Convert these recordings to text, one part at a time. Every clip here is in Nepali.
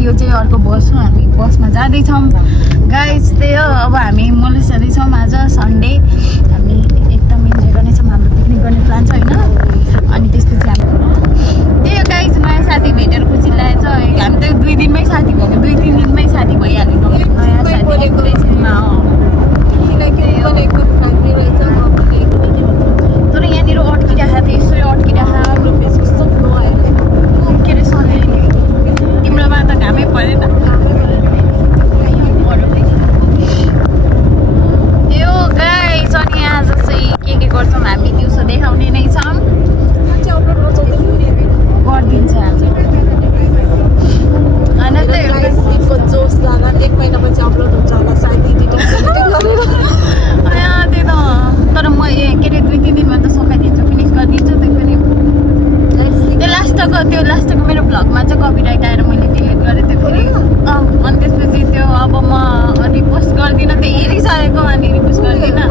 यो चाहिँ अर्को बस हो हामी बसमा जाँदैछौँ गाइज त्यही हो अब हामी मलेस जाँदैछौँ आज सन्डे हामी एकदम इन्जोय गर्नेछौँ हाम्रो पिकनिक गर्ने प्लान छ होइन अनि त्यसपछि हामी त्यही हो गाइज नयाँ साथी भेटेर खुसी लागेको छ हामी त 2 दिनमै साथी भएको 2-3 दिनमै साथी भइहाल्यो नयाँ साथी एकैछिनमा तर यहाँनिर अड्किरहेको थियो यसरी अड्किरहेको कस्तो के अरे सधैँ तिम्रोमा त घामै परेन यो गाइस अनि आज चाहिँ के गर्छौँ हामी दिउँसो देखाउने नै छौँ गरिदिन्छ आज होइन त्यही जोस लाग्यो 1 महिनापछि अपलोड हुन्छ होला सायद त्यही त तर म के अरे 2-3 दिनमा त सकाइदिन्छु फिनिस गरिदिन्छु त्यही पनि त्यो लास्टको मेरो भ्लगमा चाहिँ कपिराइट आएर मैले डिलिट गरेँ त्यो फेरि अनि त्यसपछि त्यो अब म रिपोस्ट गर्दिनँ त्यो हेरिसकेको अनि रिपोस्ट गर्दिनँ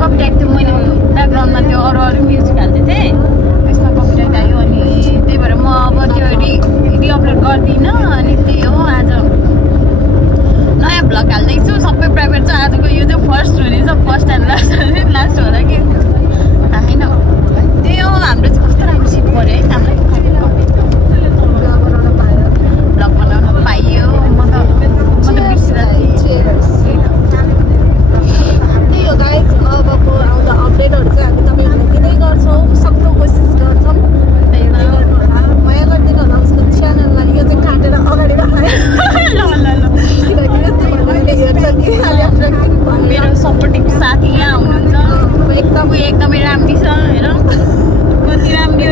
कपिराइट त्यो मैले ब्याकग्राउन्डमा त्यो अरू म्युजिक हाल्दै थिएँ त्यसमा कपिराइट आयो अनि त्यही भएर म अब त्यो रिअपलोड गर्दिनँ अनि त्यही हो आज नयाँ भ्लग हाल्दैछु सबै प्राइभेट छ आजको यो चाहिँ फर्स्ट हुनेछ फर्स्ट एन्ड लास्ट होला कि थाहा छैन त्यही हो हाम्रो चाहिँ कस्तो राम्रो सिट पऱ्यो है हामीलाई भ्लग बनाउन पाइयो म त त्यही हो गाइज अबको आउँदा अपडेटहरू चाहिँ हामी तपाईँहरूलाई दिँदै गर्छौँ सक्दो कोसिस गर्छौँ त्यही गर्नु होला माया गरिदिनु होला उसको च्यानललाई यो चाहिँ काटेर अगाडि राखेँ किनकि यस्तो मैले हेर्छ कि मेरो सपोर्टिभ साथी यहाँ हुनुहुन्छ एकदमै राम्री छ हेर कति राम्री हो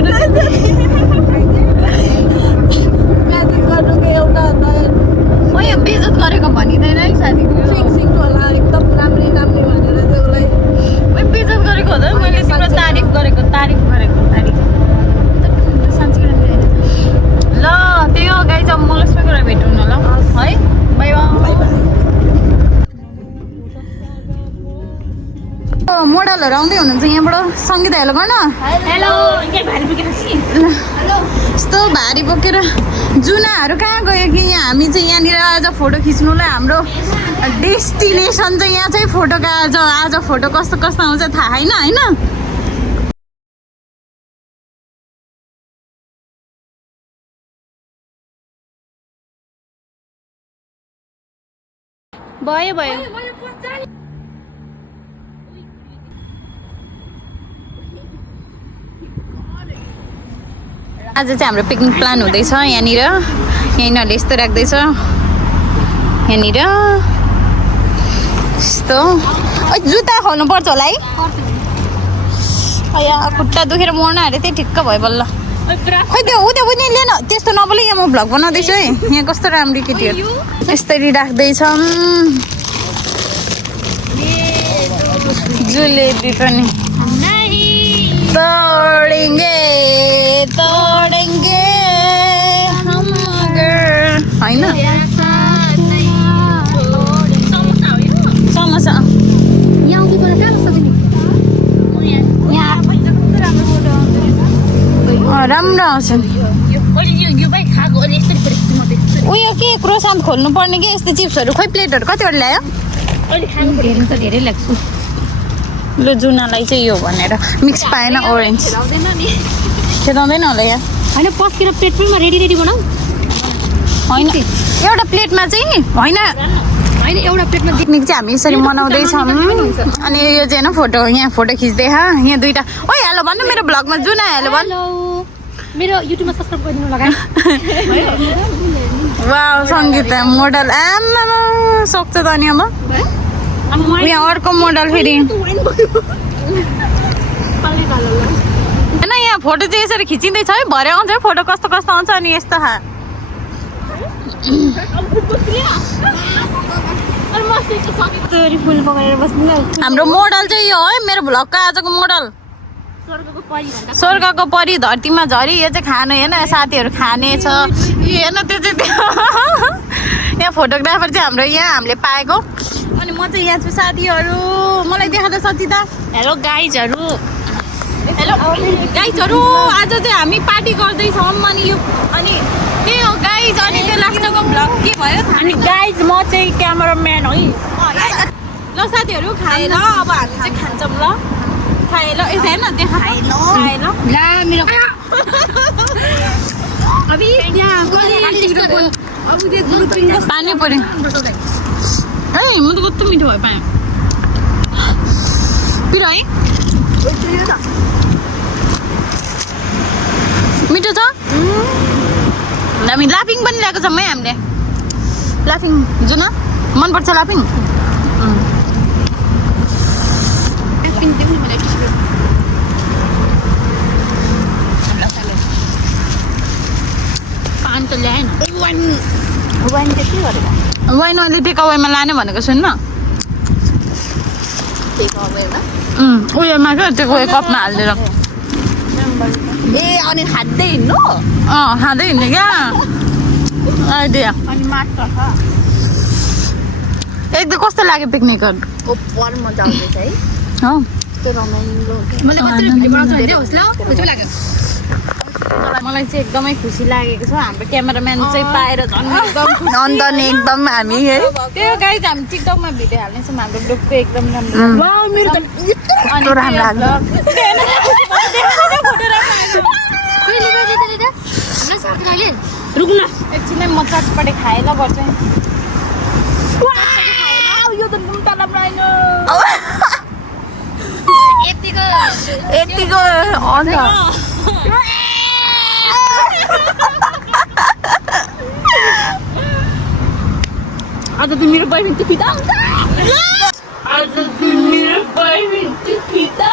म्याजिक गर्नुको एउटा म यो बेइज्जत गरेको भनिँदैन है साथी सिक्नु होला एकदम राम्री भनेर चाहिँ उसलाई बेइज्जत गरेको हुँदा मैले तिम्रो तारिफ गरेको साँच्चै राम्रो ल त्यही हो गाइज अब मलेसमै गएर भेटौँ न ल है बाई मोडलहरू आउँदै हुनुहुन्छ यहाँबाट सङ्गीता हेलो गर्न यस्तो भारी बोकेर जुनाहरू कहाँ गयो कि यहाँ हामी चाहिँ यहाँनिर आज फोटो खिच्नुलाई हाम्रो डेस्टिनेसन चाहिँ यहाँ चाहिँ फोटोका आज फोटो कस्तो आउँछ थाहा छैन होइन भयो आज चाहिँ हाम्रो पिकनिक प्लान हुँदैछ यहाँनिर यिनीहरूले यस्तो राख्दैछ यहाँनिर यस्तो जुत्ता खोल्नु पर्छ होला है या खुट्टा दुखेर मर्न अरे त्यही ठिक्क भयो बल्ल खै त्यो पनि लिएन त्यस्तो नबोले यहाँ म भ्लग बनाउँदैछु है यहाँ कस्तो राम्रो केटीहरू यस्तरी राख्दैछौँ जुलेबी पनि तोडेंगे हम अगर होइन समोसा राम्रो आउँछ उयो के क्रोसान्त खोल्नु पर्ने कि यस्तो चिप्सहरू खोइ प्लेटहरू कतिवटा ल्यायो धेरै लाग्छ लु जुनालाई चाहिँ यो भनेर मिक्स पाएन ओरेन्ज खेदाउँदैन होला यहाँ होइन पस्केर प्लेटमै रेडी बनाऊ होइन एउटा प्लेटमा चाहिँ होइन एउटा प्लेटमा पिकनिक चाहिँ हामी यसरी मनाउँदैछौँ अनि यो चाहिँ होइन फोटो यहाँ फोटो खिच्दै यहाँ दुईवटा ओइ हेलो भन्नु मेरो ब्लगमा जुना हेलो भन्नु मेरो युट्युबमा सब्स्क्राइब गरिदिनु लगाए वाउ सङ्गीता मोडल आमा सक्छ त अनि अब यहाँ अर्को मोडल फेरि होइन यहाँ फोटो चाहिँ यसरी खिचिँदैछ है भरे आउँछ है फोटो कस्तो आउँछ अनि यस्तो हाम्रो मोडल चाहिँ यो है मेरो भ्लगको आजको मोडल स्वर्गको परी धरतीमा झरी यो चाहिँ खानु हेर्न साथीहरू खाने छ हेर्न त्यो चाहिँ यहाँ फोटोग्राफर चाहिँ हाम्रो यहाँ हामीले पाएको अनि म चाहिँ यहाँ छु साथीहरू मलाई देखाउँदा सचिता हेलो गाइजहरू आज चाहिँ हामी पार्टी गर्दैछौँ अनि यो अनि त्यही हो गाइज अनि अनि गाइज म चाहिँ क्यामेराम्यान है ल साथीहरू खाएर अब हामी चाहिँ खान्छौँ ल खाएर यसो हेर्न देखा खाएर ला मेरो अभी पानी पऱ्यो है म त कस्तो मिठो भयो पाएँ पिरो है मिठो छ हामी लाफिङ पनि ल्याएको छौँ है हामीले लाफिङ जुन मनपर्छ लाफिङ पान त ल्याएन वाइन चाहिँ के गरेको वाइन अहिले टेक अवेमा लाने भनेको सुन्न उयोमा क्या टेक अवे कपमा हालिदिएर ए अनि खाँदै हिँड्नु खाँदै हिँड्ने क्या आइडिया अनि मात्र एकदम कस्तो लाग्यो पिकनिकहरू ओपर मजा आउँदैछ है हो यस्तो रमाइलो मलाई चाहिँ एकदमै खुसी लागेको छ हाम्रो क्यामेराम्यान चाहिँ पाएर झन् एकदम खुसी अन्त नि एकदम हामी है त्यो गाइज हामी टिकटकमा भिडियो हाल्नेछौँ हाम्रो ग्रुपको एकदम राम्रो मेरो त अनि राम्रो लाग्यो रुक्न एकछिनै म चटपटे खाएर गर्छु यो त नुन तलब रहेन यतिको यतिको अन्त आज त मेरो बहिनी त्यो फिदा हुन्छ आज त मेरो बहिनी त्यो फिदा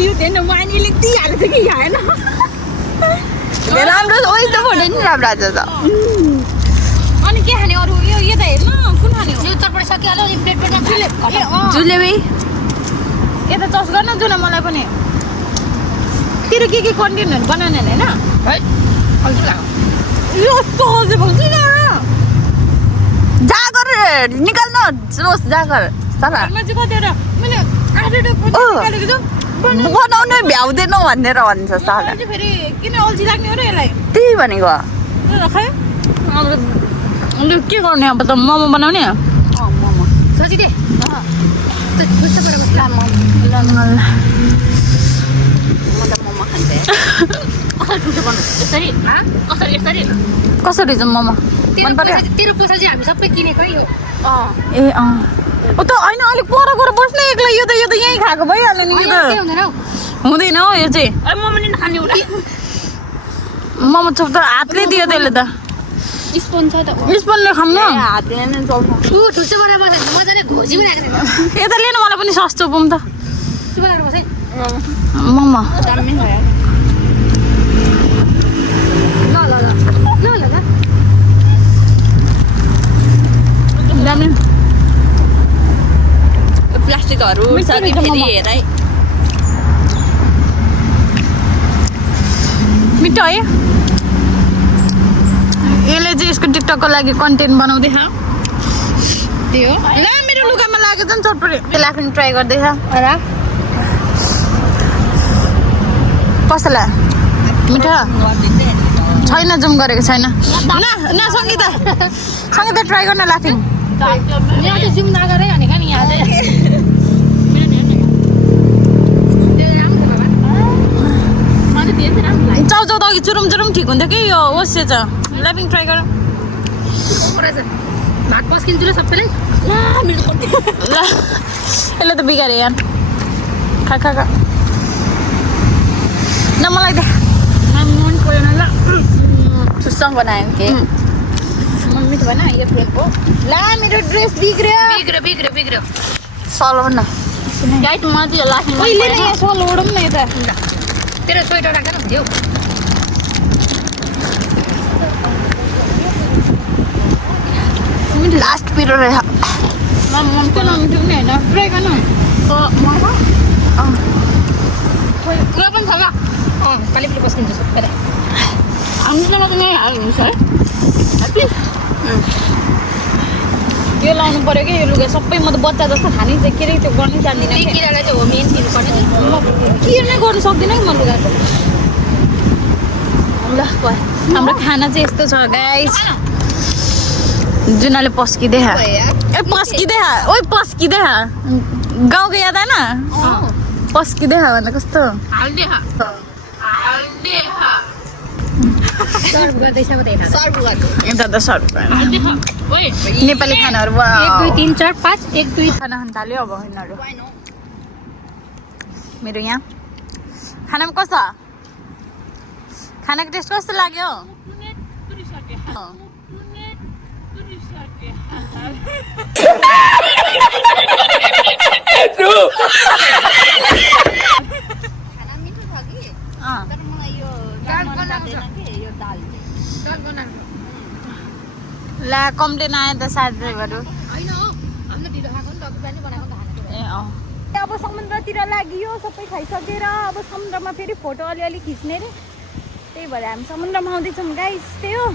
यो धेरै वानीले दिइहाल्छ कि होइन राम्रो उयो त फोटो नि राम्रो आएको छ अनि के खाने अरू यो यता हेर्न कुन खाने हो यो चटपट सकिहाल्यो अनि प्लेट प्लेटमा जुलेबी यता चस गर्न जुन मलाई पनि तेरो के कन्टेन्टहरू बनाउने होइन है अल्छी लाग्यो यो कस्तो अल्छी भएको किन जागर निकाल्न जोस् जागर चला घरमा चाहिँ कतिवटा मैले आफै निकालेको छु बनाउनै भ्याउँदैन भनेर भन्छ साला चाहिँ फेरि किन अल्छी लाग्ने हो र यसलाई त्यही भनेको खै अन्त के गर्ने अब त मोमो बनाउने मोमो सजिलो दे खुट्टा परेको म त मोमो खान्छु कसरी ठुलो बनाउनु यसरी कसरी यसरी कसरी चाहिँ मोमो मन पर्यो तेरो पैसा चाहिँ हामी सबै किनेको है यो ए ओ त होइन अलिक पर गएर बस्ने एक्लै यो त यहीँ खाएको भइहाल्यो नि यो के त हुँदैन हौ हुँदैन हौ यो चाहिँ मोमो नि खाने एउटा मोमो चुप त हातले दियो त्यसले त स्पुन छ त स्पुनले खानु हातले नै चल्छ ऊ ठुलो बनाएर बस्छ मजाले घोजी बनाएको छ यता लिनु मलाई पनि सस्तो पाउँ त त्यो बनाएर बस्छ है मोमो दामी भयो ल ल ल ल ल ल दामी प्लास्टिकहरू सबै फेरि हेर है मिठो है यसले चाहिँ यसको टिकटकको लागि कन्टेन्ट बनाउँदैछ त्यो ल मेरो लुगामा लागेको छ नि चटपटे लाफिङ ट्राई गर्दैछ कसैलाई मिठो छैन जुम गरेको छैन न सङ्गीता ट्राई गर्न लाफिङ यहाँ चाहिँ जिम नगरे भनेको नि यहाँ चाहिँ चाउ त अघि चुरुम ठिक हुन्थ्यो कि यो ओसे छ लाफिङ ट्राई गर भात पस्किन्छु र सबैलाई ल मेरो ल यसले त बिगारे यार खा न मलाई दे मन परेन ल सुसँग बनायो के मन मिठो भएन यो फ्रेमको ला मेरो ड्रेस बिग्रियो सलो न गाइड म चाहिँ लाफिङ कहिले नै यसो लोडौँ न यता तेरो स्वेटर राख्दैन हुन्थ्यो लास्ट पिरो रहेछ मनको नमिठो पनि होइन ट्राई गर्नु उयो पनि छ ल पालि पनि पस्किन्छु सबै हामीलाई मात्रै नै हाल्नुहुन्छ है प्लिज यो लाउनु पर्यो कि यो लुगा सबै म त बच्चा जस्तो खाने चाहिँ के अरे त्यो गर्नै जान्दिनँ त्यही किरालाई चाहिँ हो मेन दिनु पर्ने के नै गर्नु सक्दिनँ कि म लुगाको ल हाम्रो खाना चाहिँ यस्तो छ गाइस जुनाले पस्किँदै खा ए पस्किँदै खा ओइ पस्किँदै खा गाउँको याद आएन पस्किँदै खा भन्दा कस्तो हाल्दे सर्भ गर्दैछ सर्भ गर्दै यता त सर्भ नेपाली खानाहरू 1 2 3 4 5 1 2 खाना खान थाल्यो अब यिनीहरू मेरो यहाँ खानामा कस्तो खानाको टेस्ट कस्तो लाग्यो खाना मिठो छ कि अँ तर मलाई यो दाल मन बनाउँछ। लाग्दैन कि यो दाल ला कम्प्लेन आयो त साथीहरू होइन हो हाम्रो ढिलो खाएको नि त अघि बिहानै बनाएको नि त खानेकुरा ए अँ अब समुद्रतिर लागियो सबै खाइसकेर अब समुद्रमा फेरि फोटो अलिअलि खिच्ने रे त्यही भएर हामी समुद्रमा आउँदैछौँ गाइस त्यही हो